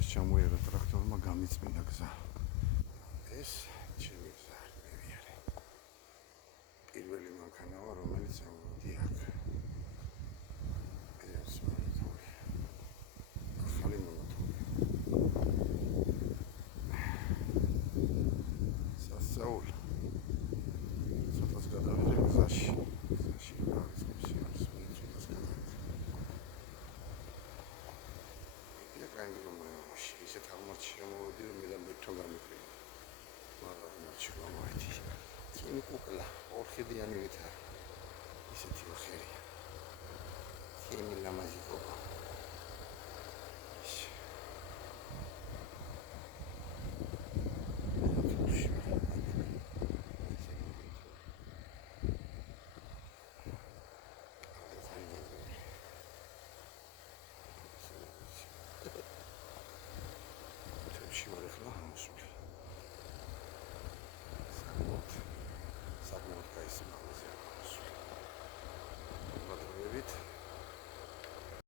დღეს ჩამოიარა ტრაქტორმა გამიწმინდა გზა. ეს ჩემი გზა მივიარე. პირველი მანქანაა, რომელიც ავოდი აქ. ეს მომთხოვი. ახალი მომთხოვი. სასაული. ცოტას გადავიდე გზაში. გზაში არის მისიარს ვიწვიოს გადავიდე. ისეთ აღმოჩნდა შემოვედი რომ მე და მეთქო გამიფრინე. მაგრამ მოჩი გამოვედი. წინი კუკლა ორხიდიანი ვითარ. ისეთი ხერია. წინი ლამაზი კუკლა.